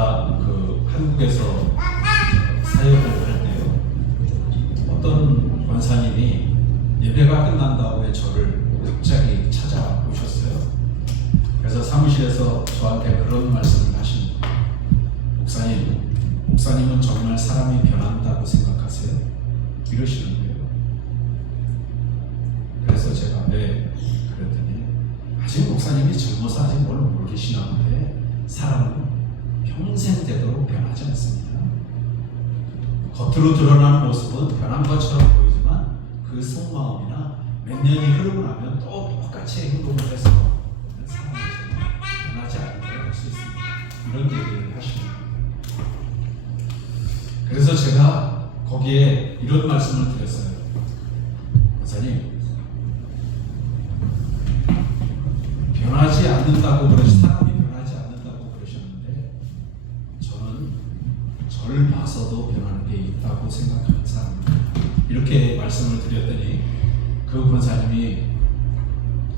제가 그 한국에서 사역을 할 때요, 어떤 권사님이 예배가 끝난 다음에 저를 갑자기 찾아오셨어요. 그래서 사무실에서 저한테 그런 말씀을 하십니다. 목사님은 정말 사람이 변한다고 생각하세요? 이러시는 거예요. 그래서 제가 네 그랬더니, 아직 목사님이 젊어서 아직 뭘 모르시나 본데 사람은 평생 되도록 변하지 않습니다. 겉으로 드러나는 모습은 변한 것처럼 보이지만 그 속마음이나 몇 년이 흐르고 나면 또 똑같이 행동을 해서 사람은 정말 변하지 않는다고 할 수 있습니다. 이런 얘기를 하십니다. 그래서 제가 거기에 이런 말씀을 드렸어요. 목사님, 변하지 않는다고 사람이 변하지 않는다고 그러셨는데, 저는 저를 봐서도 변하는 게 있다고 생각하는 사람입니다. 이렇게 말씀을 드렸더니 그 권사님이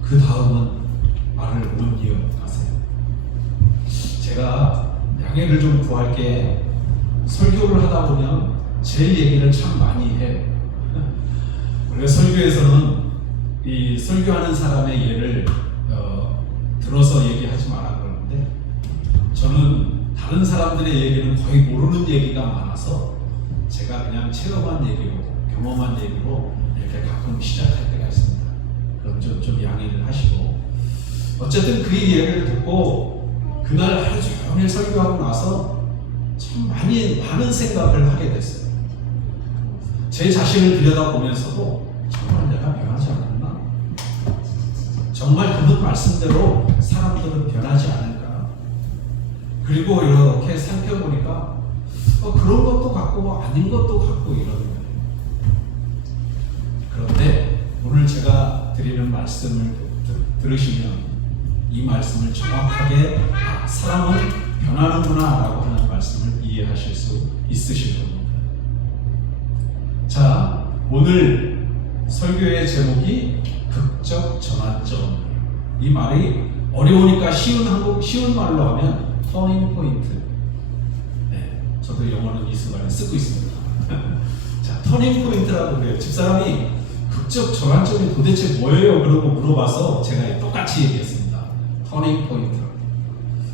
그 다음은 말을 못 이어가세요. 제가 양해를 좀 구할 게, 설교를 하다 보면 제 얘기를 참 많이 해요. 원래 설교에서는 이 설교하는 사람의 예를 들어서 얘기하지 마라 그러는데, 저는 다른 사람들의 얘기는 거의 모르는 얘기가 많아서 제가 그냥 체험한 얘기로, 경험한 얘기로 이렇게 가끔 시작할 때가 있습니다. 그럼 좀 양해를 하시고, 어쨌든 그 얘기를 듣고 그날 하루 종일 설교하고 나서 참 많은 생각을 하게 됐어요. 제 자신을 들여다보면서도 정말 내가 변하지 않았나? 정말 그분 말씀대로 사람들은 변하지 않을까? 그리고 이렇게 살펴보니까 그런 것도 같고 아닌 것도 같고 이러는 거예요. 그런데 오늘 제가 드리는 말씀을 들으시면 이 말씀을 정확하게 사람은 변하는구나 라고 하는 말씀을 이해하실 수 있으실 겁니다. 자, 오늘 설교의 제목이 극적 전환점. 이 말이 어려우니까 쉬운 말로 하면 터닝 포인트. 네, 저도 영어는 이 순간에 쓰고 있습니다. 자, 터닝 포인트라고 그래요. 집사람이 극적 전환점이 도대체 뭐예요? 그러고 물어봐서 제가 똑같이 얘기했습니다. 터닝 포인트.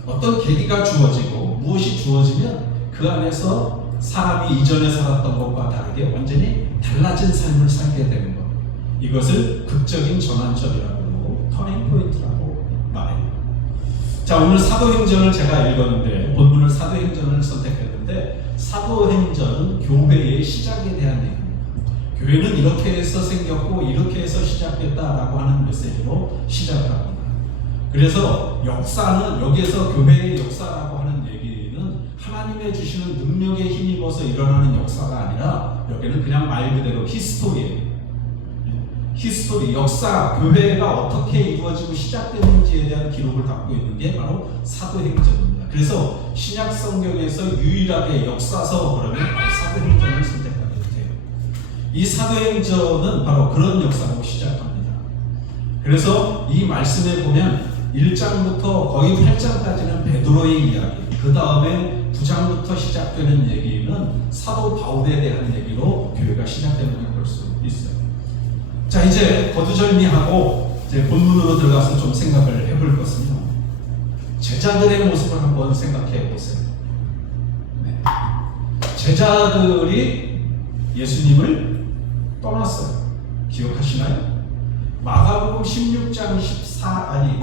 어떤 계기가 주어지고 무엇이 주어지면 그 안에서 사람이 이전에 살았던 것과 다르게 완전히 달라진 삶을 살게 되는 것. 이것을 극적인 전환점이라고 하고 터닝 포인트라고 말해요. 자, 오늘 사도행전을 제가 읽었는데, 본문을 사도행전을 선택했는데, 사도행전은 교회의 시작에 대한 얘기입니다. 교회는 이렇게 해서 생겼고 이렇게 해서 시작됐다라고 하는 메시지로 시작을 합니다. 그래서 역사는, 여기에서 교회의 역사라고 하는 얘기는 하나님의 주시는 능력에 힘입어서 일어나는 역사가 아니라, 여기는 그냥 말 그대로 히스토리예요. 히스토리, 역사, 교회가 어떻게 이루어지고 시작됐는지에 대한 기록을 담고 있는 게 바로 사도행전입니다. 그래서 신약 성경에서 유일하게 역사서 그러면 사도행전을 선택하게 돼요. 이 사도행전은 바로 그런 역사로 시작합니다. 그래서 이 말씀에 보면 1장부터 거의 8장까지는 베드로의 이야기, 그 다음에 9장부터 시작되는 얘기는 사도 바울에 대한 얘기로 교회가 시작되는 걸 볼 수 있어요. 자, 이제 거두절미하고 이제 본문으로 들어가서 좀 생각을 해볼 것은요, 제자들의 모습을 한번 생각해 보세요. 네. 제자들이 예수님을 떠났어요. 기억하시나요? 마가복음 16장 14,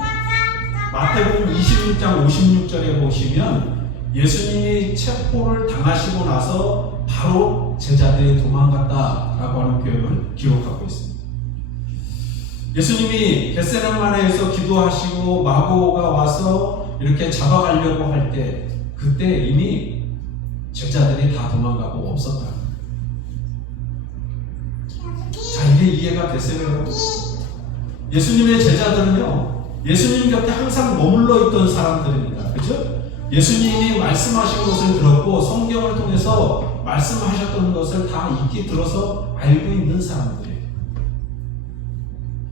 마태복음 26장 56절에 보시면 예수님이 체포를 당하시고 나서 바로 제자들이 도망갔다라고 하는 표현을 기록하고 있습니다. 예수님이 겟세마네에서 기도하시고 마고가 와서 이렇게 잡아가려고 할 때, 그때 이미 제자들이 다 도망가고 없었다. 자, 이게 이해가 되세요? 예수님의 제자들은요, 예수님 곁에 항상 머물러 있던 사람들입니다. 그죠? 예수님이 말씀하신 것을 들었고 성경을 통해서 말씀하셨던 것을 다 익히 들어서 알고 있는 사람들이에요.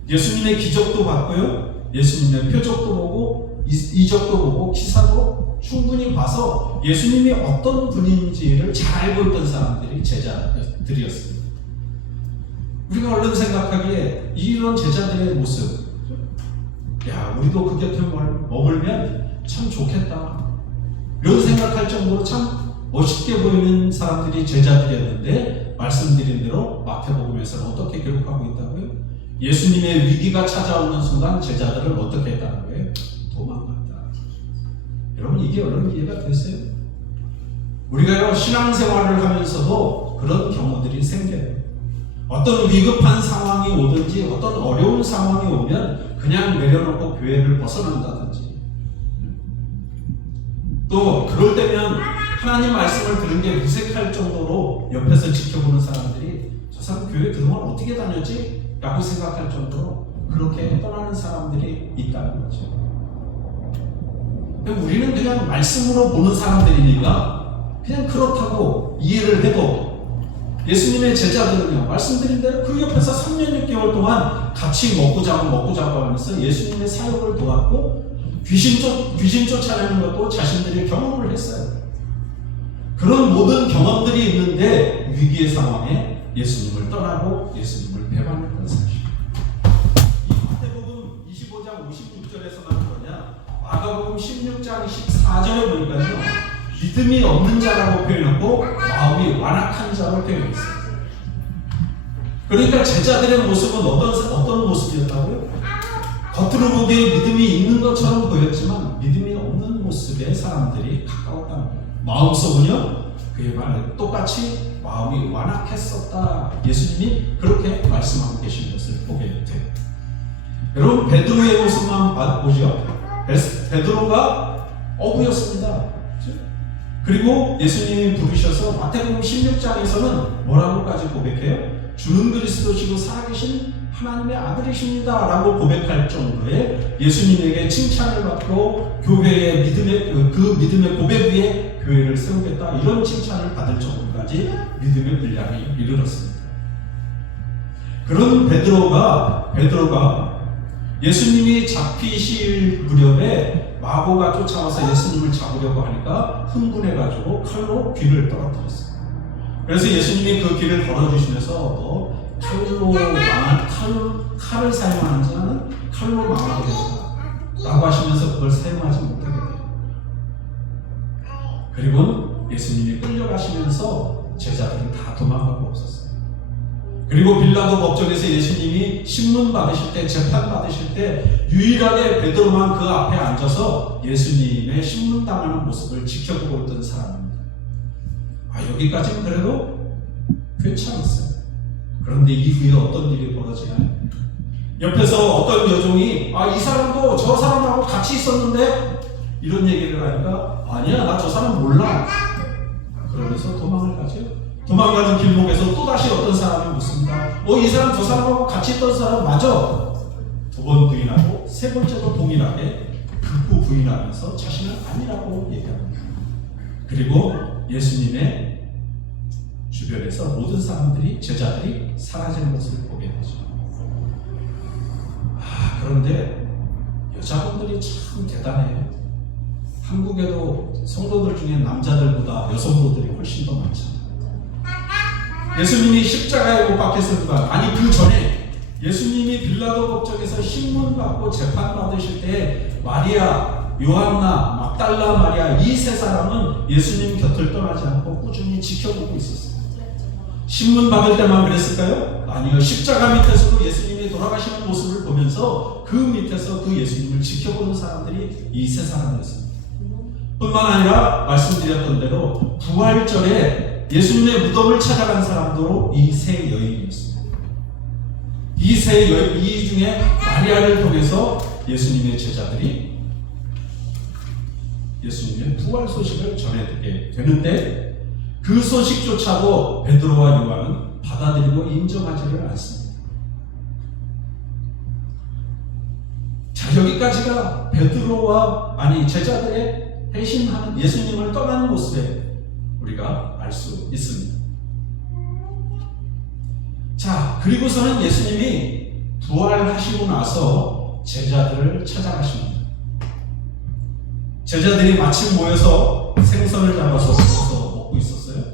예수님의 기적도 봤고요, 예수님의 표적도 보고 이적도 보고 기사도 충분히 봐서 예수님이 어떤 분인지를 잘 알고 있던 사람들이 제자들이었습니다. 우리가 얼른 생각하기에 이런 제자들의 모습, 야, 우리도 그 곁에 머물면 참 좋겠다, 이런 생각할 정도로 참 멋있게 보이는 사람들이 제자들이었는데, 말씀드린 대로 마태복음에서는 어떻게 기록하고 있다고요? 예수님의 위기가 찾아오는 순간 제자들은 어떻게 했다는 거예요? 도망갔다. 여러분, 이게 얼른 이해가 되세요? 우리가 신앙생활을 하면서도 그런 경우들이 생겨요. 어떤 위급한 상황이 오든지 어떤 어려운 상황이 오면 그냥 내려놓고 교회를 벗어난다든지, 또 그럴 때면 하나님 말씀을 들은 게 무색할 정도로 옆에서 지켜보는 사람들이 저 사람 교회 그동안 어떻게 다녔지? 라고 생각할 정도로 그렇게 떠나는 사람들이 있다는 거죠. 우리는 그냥 말씀으로 보는 사람들이니까 그냥 그렇다고 이해를 해도, 예수님의 제자들은요, 말씀드린 대로 그 옆에서 3년 6개월 동안 같이 먹고 자고 하면서 예수님의 사역을 도왔고, 귀신 쫓아내는 것도 자신들이 경험을 했어요. 그런 모든 경험들이 있는데 위기의 상황에 예수님을 떠나고 예수님을 배반했던 사실. 이 마태복음 25장 56절에서만 그러냐, 마가복음 16장 14절에 보니까요, 믿음이 없는 자라고 표현하고 마음이 완악한 자로 표현했어요. 그러니까 제자들의 모습은 어떤 모습이었다고요? 겉으로 보기에 믿음이 있는 것처럼 보였지만 믿음이 없는 모습의 사람들이 가까웠다는 거예요. 마음속은요, 그에 반해 똑같이 마음이 완악했었다. 예수님이 그렇게 말씀하고 계신 것을 보게 돼요. 여러분, 베드로의 모습만 보죠. 베드로가 어부였습니다. 그리고 예수님이 부르셔서 마태복음 16장에서는 뭐라고까지 고백해요? 주는 그리스도시고 살아계신 하나님의 아들이십니다 라고 고백할 정도의 예수님에게 칭찬을 받고, 교회의 믿음의 고백 위에 교회를 세우겠다, 이런 칭찬을 받을 정도까지 믿음의 분량이 이르렀습니다. 그런 베드로가 예수님이 잡히실 무렵에 마고가 쫓아와서 예수님을 잡으려고 하니까 흥분해가지고 칼로 귀를 떨어뜨렸어요. 그래서 예수님이 그 길을 걸어주시면서 칼을 사용하는 자는 칼로 망하게 된다 라고 하시면서 그걸 사용하지 못하게 돼요. 그리고 예수님이 끌려가시면서 제자들은 다 도망가고 없었어요. 그리고 빌라도 법정에서 예수님이 신문 받으실 때, 재판 받으실 때 유일하게 베드로만 그 앞에 앉아서 예수님의 신문 당하는 모습을 지켜보고 있던 사람입니다. 여기까지는 그래도 괜찮았어요. 그런데 이후에 어떤 일이 벌어지나요? 옆에서 어떤 여종이 이 사람도 저 사람하고 같이 있었는데, 이런 얘기를 하니까 아니야, 나 저 사람 몰라. 그러면서 도망을 가죠. 도망가는 길목에서 또다시 어떤 사람이 묻습니다. 이 사람 저 사람하고 같이 있던 사람 맞아? 두 번 부인하고 세 번째도 동일하게 극구 부인하면서 자신은 아니라고 얘기합니다. 그리고 예수님의 주변에서 모든 사람들이, 제자들이 사라지는 것을 보게 되죠. 그런데 여자분들이 참 대단해요. 한국에도 성도들 중에 남자들보다 여성도들이 훨씬 더 많잖아요. 예수님이 십자가에 못 박혔을 때, 그 전에 예수님이 빌라도 법정에서 신문 받고 재판 받으실 때 마리아, 요한나, 막달라 마리아, 이 세 사람은 예수님 곁을 떠나지 않고 꾸준히 지켜보고 있었어요. 신문 받을 때만 그랬을까요? 아니요. 십자가 밑에서도 예수님이 돌아가시는 모습을 보면서 그 밑에서 그 예수님을 지켜보는 사람들이 이 세 사람이었습니다. 뿐만 아니라 말씀드렸던 대로 부활절에 예수님의 무덤을 찾아간 사람도 이 세 여인이었습니다. 이 중에 마리아를 통해서 예수님의 제자들이 예수님의 부활 소식을 전해듣게 되는데, 그 소식조차도 베드로와 요한은 받아들이고 인정하지를 않습니다. 자, 여기까지가 제자들의 배신하는, 예수님을 떠나는 모습에 우리가 알 수 있습니다. 자, 그리고서는 예수님이 부활하시고 나서 제자들을 찾아가십니다. 제자들이 마침 모여서 생선을 잡아서 구워서 먹고 있었어요.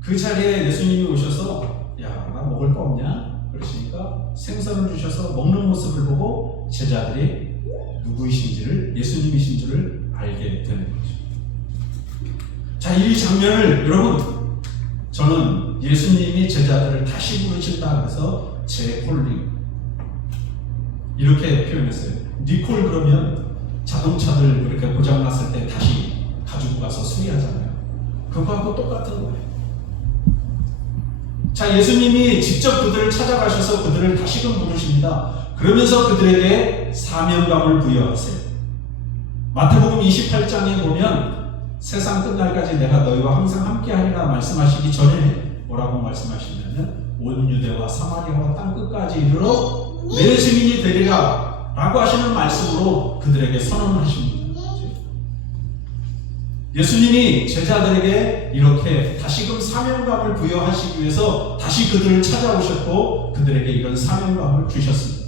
그 자리에 예수님이 오셔서 야, 나 먹을 거 없냐? 그러시니까 생선을 주셔서 먹는 모습을 보고 제자들이 누구이신지를, 예수님이신 줄을 알게 되는 거죠. 자, 이 장면을 여러분, 저는 예수님이 제자들을 다시 부르신다 그래서 재콜링 이렇게 표현했어요. 리콜 그러면 자동차들 이렇게 고장났을 때 다시 가지고 가서 수리하잖아요. 그거하고 똑같은 거예요. 자, 예수님이 직접 그들을 찾아가셔서 그들을 다시금 부르십니다. 그러면서 그들에게 사명감을 부여하세요. 마태복음 28장에 보면 세상 끝날까지 내가 너희와 항상 함께하리라 말씀하시기 전에 뭐라고 말씀하시냐면 온 유대와 사마리아와 땅 끝까지 이르러 내 증인이 되리라 라고 하시는 말씀으로 그들에게 선언하십니다. 예수님이 제자들에게 이렇게 다시금 사명감을 부여하시기 위해서 다시 그들을 찾아오셨고 그들에게 이런 사명감을 주셨습니다.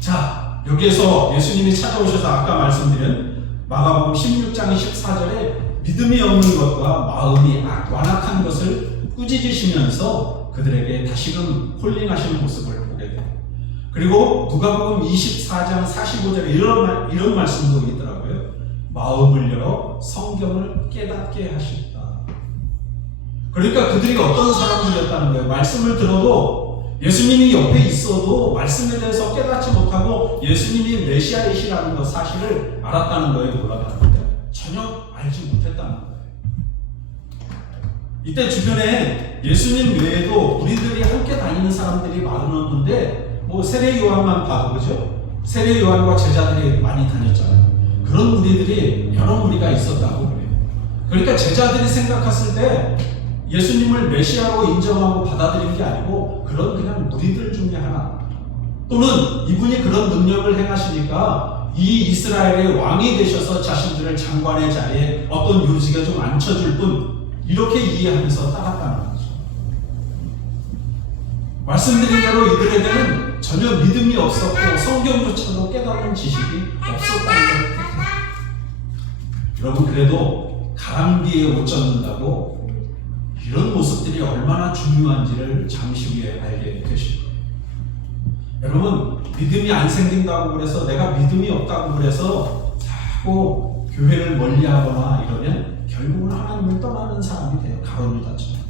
자, 여기에서 예수님이 찾아오셔서 아까 말씀드린 마가복음 16장 14절에 믿음이 없는 것과 마음이 완악한 것을 꾸짖으시면서 그들에게 다시금 콜링하시는 모습을 보게 돼요. 그리고 누가복음 24장 45절에 이런 말씀도 있더라고요. 마음을 열어 성경을 깨닫게 하셨다. 그러니까 그들이 어떤 사람들이었다는 거예요. 말씀을 들어도 예수님이 옆에 있어도 말씀에 대해서 깨닫지 못하고 예수님이 메시아이시라는 것 사실을 알았다는 거예요. 몰랐다는데 전혀 알지 못했다는 거예요. 이때 주변에 예수님 외에도 우리들이 함께 다니는 사람들이 많았는데 뭐 세례 요한만 봐도 그죠? 세례 요한과 제자들이 많이 다녔잖아요. 그런 무리들이 여러 무리가 있었다고 그래요. 그러니까 제자들이 생각했을 때 예수님을 메시아로 인정하고 받아들인 게 아니고 그런 그냥 무리들 중에 하나, 또는 이분이 그런 능력을 행하시니까 이 이스라엘의 왕이 되셔서 자신들을 장관의 자리에 어떤 요직에 좀 앉혀줄 뿐, 이렇게 이해하면서 따랐다는 거죠. 말씀드린 대로 이들에게는 전혀 믿음이 없었고 성경조차도 깨달은 지식이 없었다는 거예요. 여러분, 그래도 가랑비에 옷 젖는다고 이런 모습들이 얼마나 중요한지를 잠시 후에 알게 되실 거예요. 여러분, 믿음이 안 생긴다고 그래서, 내가 믿음이 없다고 그래서 자꾸 교회를 멀리하거나 이러면 결국은 하나님을 떠나는 사람이 돼요. 가론유다처럼.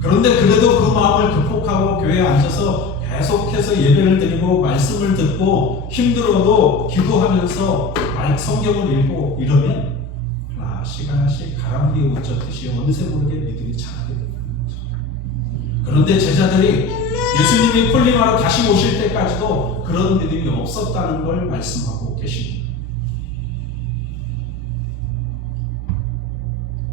그런데 그래도 그 마음을 극복하고 교회에 앉아서 계속해서 예배를 드리고 말씀을 듣고 힘들어도 기도하면서 성경을 읽고 이러면 하나씩 하나씩 가랑비에 옷 젖듯이 어느새 모르게 믿음이 자라게 된다는 거죠. 그런데 제자들이 예수님이 콜링하러 다시 오실 때까지도 그런 믿음이 없었다는 걸 말씀하고 계십니다.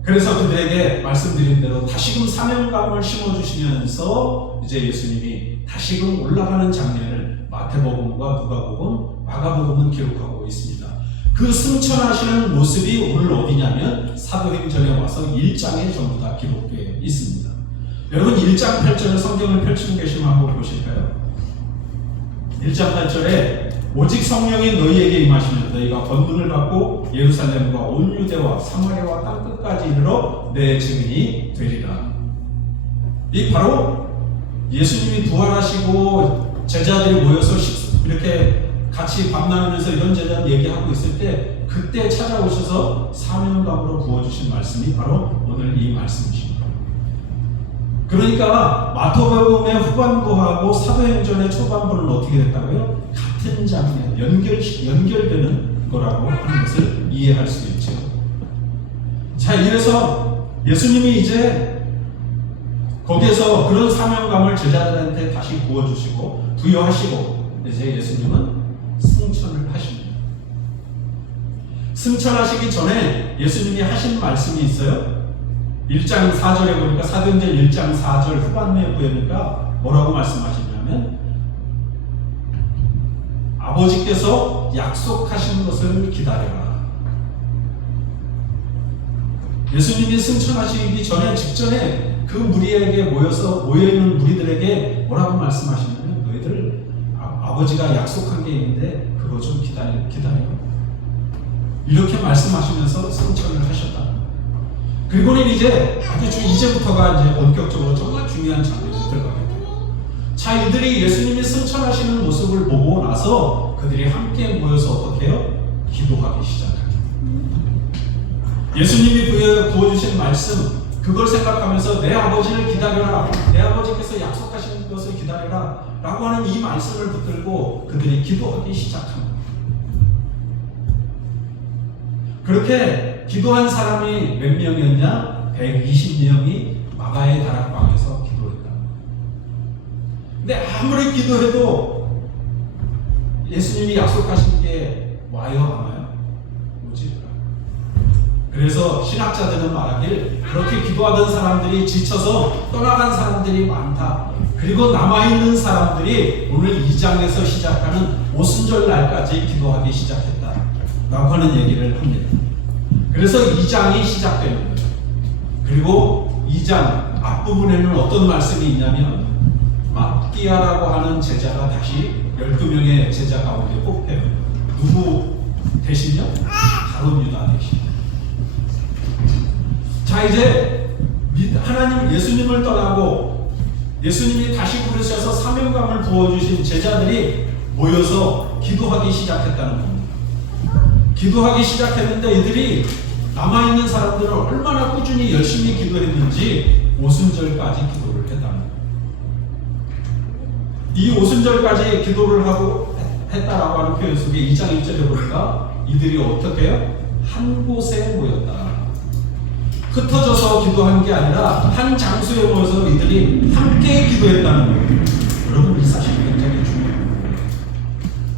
그래서 그들에게 말씀드린 대로 다시금 사명감을 심어주시면서 이제 예수님이 다시금 올라가는 장면을 마태복음과 누가복음, 마가복음은 기록하고 있습니다. 그 승천하시는 모습이 오늘 어디냐면 사도행전에 와서 1장에 전부 다 기록되어 있습니다. 여러분, 1장 8절에 성경을 펼치고 계시면 한번 보실까요? 1장 8절에 오직 성령이 너희에게 임하시면 너희가 권능을 받고 예루살렘과 온 유대와 사마리아와 땅 끝까지 이르러 내 증인이 되리라. 이 바로 예수님이 부활하시고 제자들이 모여서 이렇게 같이 밥 나누면서 이런저런 얘기하고 있을 때 그때 찾아오셔서 사명감으로 부어주신 말씀이 바로 오늘 이 말씀이십니다. 그러니까 마태복음의 후반부하고 사도행전의 초반부는 어떻게 됐다고요? 같은 장면, 연결되는 거라고 하는 것을 이해할 수 있죠. 자, 이래서 예수님이 이제 거기에서 그런 사명감을 제자들한테 다시 부어주시고 부여하시고 이제 예수님은 승천을 하십니다. 승천하시기 전에 예수님이 하신 말씀이 있어요. 1장 4절에 보니까 사도행전 1장 4절 후반부에 보니까 뭐라고 말씀하시냐면 아버지께서 약속하신 것을 기다려라. 예수님이 승천하시기 전에 직전에 그 무리에게 모여있는 무리들에게 뭐라고 말씀하시냐면 너희들 아버지가 약속한 게 있는데 그거 좀 기다려. 이렇게 말씀하시면서 성천을 하셨다. 그리고는 이제 이제부터가 이제 본격적으로 정말 중요한 장면이 들어가게 돼요. 자, 이들이 예수님이 승천하시는 모습을 보고 나서 그들이 함께 모여서 어떻게 해요? 기도하기 시작합니다. 예수님이 부어주신 말씀, 그걸 생각하면서 내 아버지를 기다려라, 내 아버지께서 약속하신 것을 기다려라 라고 하는 이 말씀을 붙들고 그들이 기도하기 시작합니다. 그렇게 기도한 사람이 몇 명이었냐? 120명이 마가의 다락방에서 기도했다. 근데 아무리 기도해도 예수님이 약속하신 게 와요, 안 와요? 오지 않아요. 그래서 신학자들은 말하길 그렇게 기도하던 사람들이 지쳐서 떠나간 사람들이 많다. 그리고 남아있는 사람들이 오늘 2장에서 시작하는 오순절 날까지 기도하기 시작했다 라고 하는 얘기를 합니다. 그래서 2장이 시작되는 거예요. 그리고 2장 앞부분에는 어떤 말씀이 있냐면 마띠아라고 하는 제자가 다시 12명의 제자 가운데 뽑혀요. 누구 대신요? 다른 유다 대신. 자, 이제 하나님 예수님을 떠나고 예수님이 다시 부르셔서 사명감을 부어주신 제자들이 모여서 기도하기 시작했다는 겁니다. 기도하기 시작했는데 이들이 남아있는 사람들은 얼마나 꾸준히 열심히 기도했는지 오순절까지 기도를 했다는 거예요. 이 오순절까지 기도를 하고 했다라고 하는 표현 속에 2장 1절에 보니까 이들이 어떻게 해요? 한 곳에 모였다. 흩어져서 기도한 게 아니라 한 장소에 모여서 이들이 함께 기도했다는 거예요. 여러분, 이 사실이 굉장히 중요해요.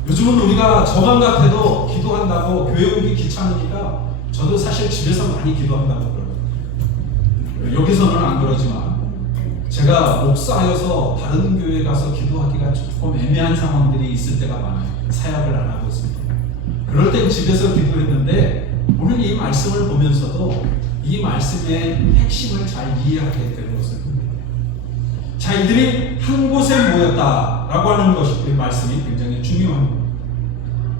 요즘은 우리가 저만 같아도 기도한다고 교회 오기 귀찮으니까 저도 사실 집에서 많이 기도한다고 그러거든요. 여기서는 안 그러지만 제가 목사여서 다른 교회 가서 기도하기가 조금 애매한 상황들이 있을 때가 많아요. 사역을 안 하고 있습니다. 그럴 땐 집에서 기도했는데 오늘 이 말씀을 보면서도 이 말씀의 핵심을 잘 이해하게 되는 것을 봅니다. 자, 이들이 한 곳에 모였다라고 하는 것이 그 말씀이 굉장히 중요합니다.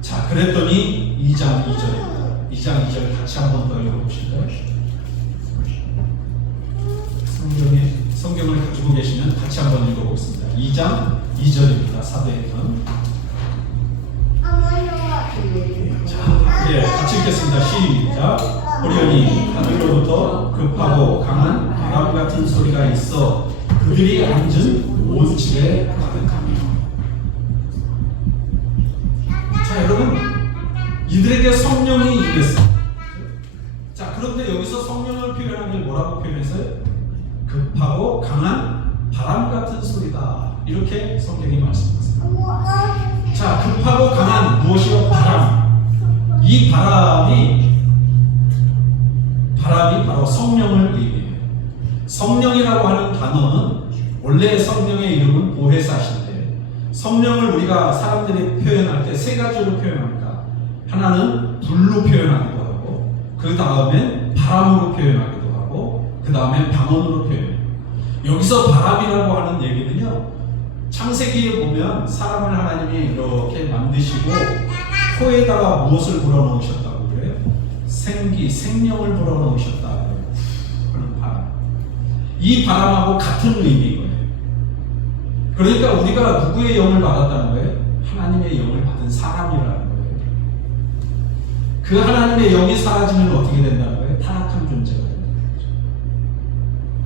자, 그랬더니 2장 2절입니다. 2장 2절 같이 한번 더 읽어보실까요? 성경을 가지고 계시면 같이 한번 읽어보겠습니다. 2장 2절입니다. 사도행전. 자, 예, 같이 읽겠습니다. 시작. 호련히 하늘로부터 급하고 강한 바람 같은 소리가 있어 그들이 앉은 온 집에 가득하며. 자, 여러분, 이들에게 성령이 임했어. 자, 그런데 여기서 성령을 표현하길 뭐라고 표현했어요? 급하고 강한 바람 같은 소리다. 이렇게 성경이 말씀하세요. 자, 급하고 강한 무엇이요? 바람. 이 바람이 바로 성령을 의미해요. 성령이라고 하는 단어는 원래 성령의 이름은 보혜사신데 성령을 우리가 사람들이 표현할 때 세 가지로 표현합니다. 하나는 불로 표현하기도 하고, 그 다음에 바람으로 표현하기도 하고, 그 다음에 방언으로 표현해요. 여기서 바람이라고 하는 얘기는요, 창세기에 보면 사람을 하나님이 이렇게 만드시고 코에다가 무엇을 불어넣으셨다고 그래요? 생명을 불어넣으셨다고 하는 바람. 이 바람하고 같은 의미인 거예요. 그러니까 우리가 누구의 영을 받았다는 거예요? 하나님의 영을 받은 사람이라는 거예요. 그 하나님의 영이 사라지면 어떻게 된다는 거예요? 타락한 존재가 된다는 거죠.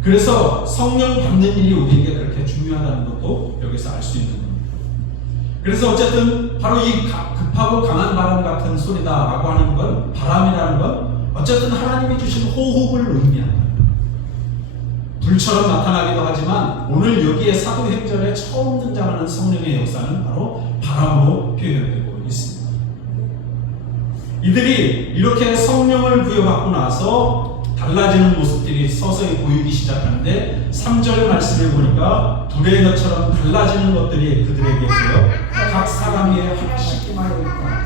그래서 성령 받는 일이 우리에게 그렇게 중요하다는 것도 여기서 알 수 있는 겁니다. 그래서 어쨌든 바로 이 급하고 강한 바람 같은 소리다라고 하는 건, 바람이라는 건 어쨌든 하나님이 주신 호흡을 의미한다. 불처럼 나타나기도 하지만 오늘 여기에 사도행전에 처음 등장하는 성령의 역사는 바로 바람으로 표현되고 있습니다. 이들이 이렇게 성령을 부여받고 나서 달라지는 모습들이 서서히 보이기 시작하는데 3절 말씀을 보니까 불의 혀처럼 달라지는 것들이 그들에게 보여 각 사람이 하나씩 임하여 있다.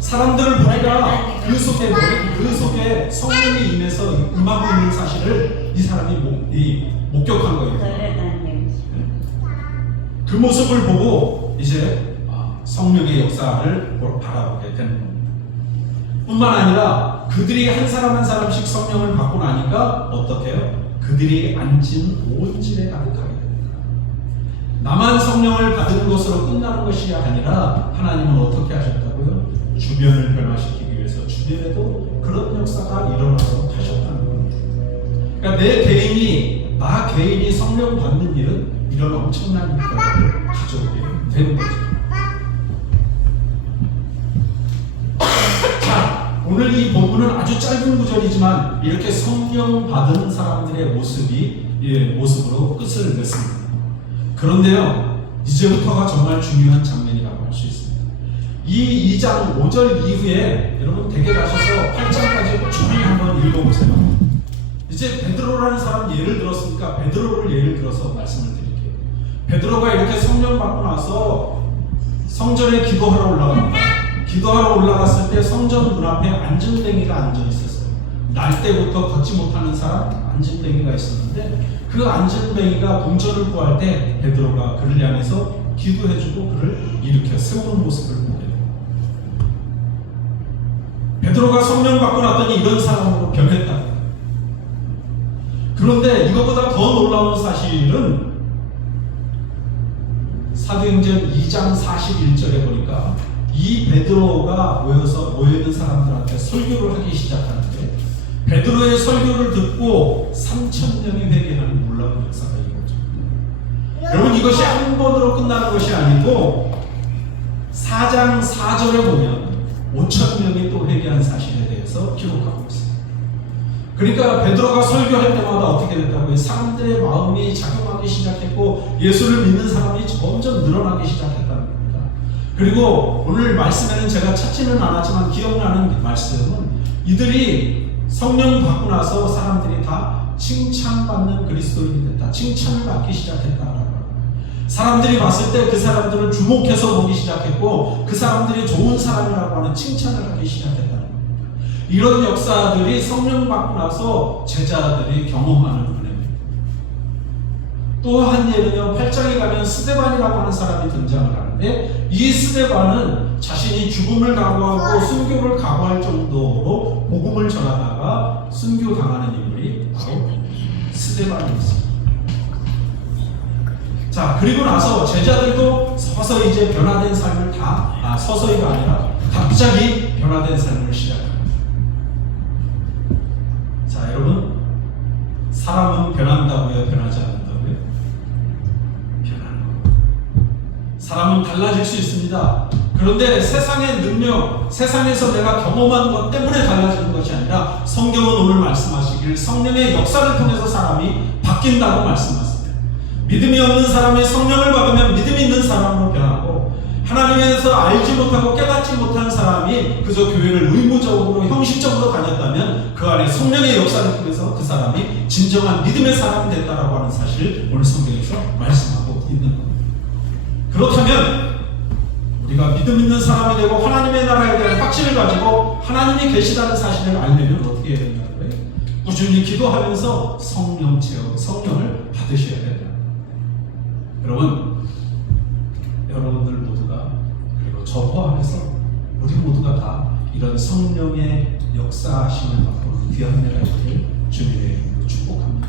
사람들을 보니까 그 속에 성령이 임해서 임하고 있는 사실을 이 사람이 목격한 거예요. 그 모습을 보고 이제 성령의 역사를 바라보게 되는 겁니다. 뿐만 아니라 그들이 한 사람 한 사람씩 성령을 받고 나니까 어떻게 해요? 그들이 앉은 온 집에 가득하게 됩니다. 나만 성령을 받은 것으로 끝나는 것이 아니라 하나님은 어떻게 하셨다고요? 주변을 변화시키기 위해서 주변에도 그런 역사가 일어나도록 하셨다는 겁니다. 그러니까 나 개인이 성령 받는 일은 이런 엄청난 결과를 가져오게 되는 거죠. 자, 오늘 이 본문은 아주 짧은 구절이지만 이렇게 성령 받은 사람들의 모습으로 끝을 맺습니다. 그런데요, 이제부터가 정말 중요한 장면이라고 할 수 있습니다. 이 2장 5절 이후에 여러분 댁에 가셔서 8장까지 쭉 한번 읽어보세요. 이제 베드로라는 사람 예를 들었으니까 베드로를 예를 들어서 말씀을 드릴게요. 베드로가 이렇게 성령 받고 나서 성전에 기도하러 올라갑니다. 기도하러 올라갔을 때 성전 문 앞에 안진뱅이가 앉아 있었어요. 날 때부터 걷지 못하는 사람 안진뱅이가 있었는데 그 안진뱅이가 동전을 구할 때 베드로가 그를 향해서 기도해주고 그를 일으켜 세우는 모습을 보게 돼요. 베드로가 성령 받고 났더니 이런 사람으로 변했다. 그런데 이것보다 더 놀라운 사실은 사도행전 2장 41절에 보니까 이 베드로가 모여있는 사람들한테 설교를 하기 시작하는데 베드로의 설교를 듣고 3,000명이 회개하는 놀라운 역사가 이루어집니다. 여러분 이것이 한 번으로 끝나는 것이 아니고 4장 4절에 보면 5,000명이 또 회개한 사실에 대해서 기록하고 있습니다. 그러니까 베드로가 설교할 때마다 어떻게 됐다고요? 사람들의 마음이 작용하기 시작했고 예수를 믿는 사람이 점점 늘어나기 시작했다는 겁니다. 그리고 오늘 말씀에는 제가 찾지는 않았지만 기억나는 말씀은 이들이 성령 받고 나서 사람들이 다 칭찬받는 그리스도인이 됐다. 칭찬을 받기 시작했다라고 합니다. 사람들이 봤을 때 그 사람들을 주목해서 보기 시작했고 그 사람들이 좋은 사람이라고 하는 칭찬을 하기 시작했다. 이런 역사들이 성령 받고 나서 제자들이 경험하는 은혜입니다. 또 한 예는요, 8장에 가면 스데반이라고 하는 사람이 등장을 하는데 이 스데반은 자신이 죽음을 각오하고 순교를 각오할 정도로 복음을 전하다가 순교당하는 인물이 바로 스데반이었습니다. 자, 그리고 나서 제자들도 서서히 이제 변화된 삶을 서서히가 아니라 갑자기 변화된 삶을 시작합니다. 자, 여러분, 사람은 변한다고요? 변하지 않는다고요? 변하는 겁니다. 사람은 달라질 수 있습니다. 그런데 세상의 능력, 세상에서 내가 경험한 것 때문에 달라지는 것이 아니라 성경은 오늘 말씀하시길 성령의 역사를 통해서 사람이 바뀐다고 말씀하십니다. 믿음이 없는 사람이 성령을 받으면 믿음이 있는 사람으로 변하고 하나님에서 알지 못하고 깨닫지 못한 사람이 그저 교회를 의무적으로 형식적으로 다녔다면 그 안에 성령의 역사를 통해서 그 사람이 진정한 믿음의 사람이 됐다라고 하는 사실을 오늘 성경에서 말씀하고 있는 겁니다. 그렇다면 우리가 믿음 있는 사람이 되고 하나님의 나라에 대한 확신을 가지고 하나님이 계시다는 사실을 알려면 어떻게 해야 된다고요? 꾸준히 기도하면서 성령을 받으셔야 된다. 여러분들 모두가 그리고 저 포함해서 우리 모두가 다 이런 성령의 역사하심을 받고 귀한 은혜가 있기를 주님의 이름으로 축복합니다.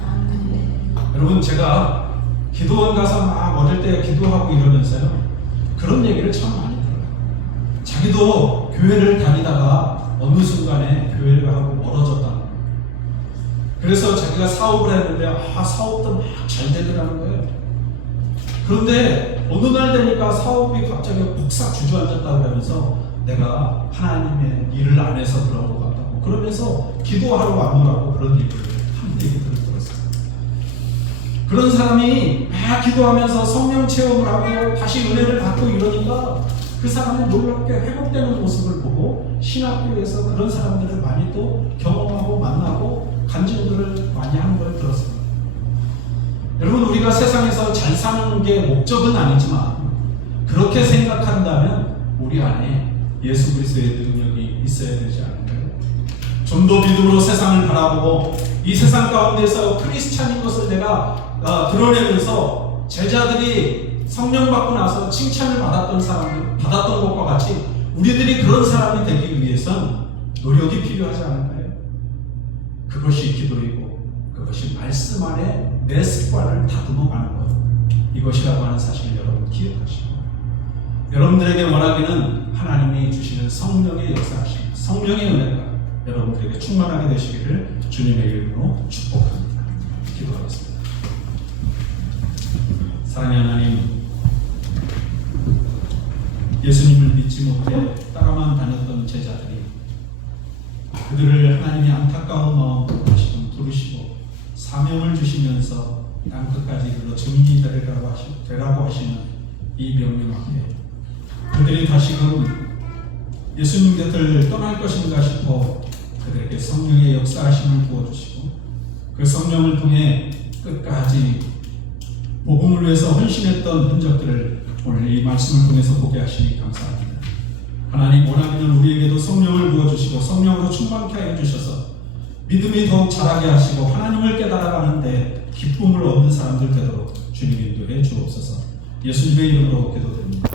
여러분 제가 기도원 가서 막 어릴 때 기도하고 이러면서요 그런 얘기를 참 많이 들어요. 자기도 교회를 다니다가 어느 순간에 교회를 하고 멀어졌다는 거예요. 그래서 자기가 사업을 했는데 사업도 막 잘 되더라는 거예요. 그런데 어느 날 되니까 사업이 갑자기 폭삭 주저앉았다 그러면서 내가 하나님의 일을 안 해서 그런 것 같다고 그러면서 기도하러 왔노라고 그런 얘기들을 들었어요. 그런 사람이 막 기도하면서 성령 체험을 하고 다시 은혜를 받고 이러니까 그 사람이 놀랍게 회복되는 모습을 보고 신학교에서 그런 사람들을 많이 또 경험하고 만나고 간증들을 많이 하는 걸 들었습니다. 여러분 우리가 세상에서 잘 사는 게 목적은 아니지만 그렇게 생각한다면 우리 안에 예수 그리스도의 능력이 있어야 되지 않을까요? 좀 더 믿음으로 세상을 바라보고 이 세상 가운데서 크리스찬인 것을 내가 드러내면서 제자들이 성령 받고 나서 칭찬을 받았던 사람들, 받았던 것과 같이 우리들이 그런 사람이 되기 위해선 노력이 필요하지 않을까요? 그것이 기도이고 그것이 말씀 안에 내 습관을 다듬어가는 것, 이것이라고 하는 사실을 여러분 기억하시고, 여러분들에게 원하기는 하나님이 주시는 성령의 역사하심, 성령의 은혜가 여러분들에게 충만하게 되시기를 주님의 이름으로 축복합니다. 기도하겠습니다. 사랑의 하나님, 예수님을 믿지 못해 따라만 다녔던 제자들이 그들을 하나님이 안타까운 마음으로 다시금 부르시고 사명을 주시면서 땅끝까지 이르러 증인이 되라고 하시는 이 명령 앞에 그들이 다시금 예수님 곁을 떠날 것인가 싶어 그들에게 성령의 역사하심을 부어주시고 그 성령을 통해 끝까지 복음을 위해서 헌신했던 흔적들을 오늘 이 말씀을 통해서 보게 하시니 감사합니다. 하나님, 원하기는 우리에게도 성령을 부어주시고 성령으로 충만케 하여 주셔서 믿음이 더욱 자라게 하시고 하나님을 깨달아가는데 기쁨을 얻는 사람들 되도록 주님 인도해 주옵소서. 예수님의 이름으로 기도드립니다.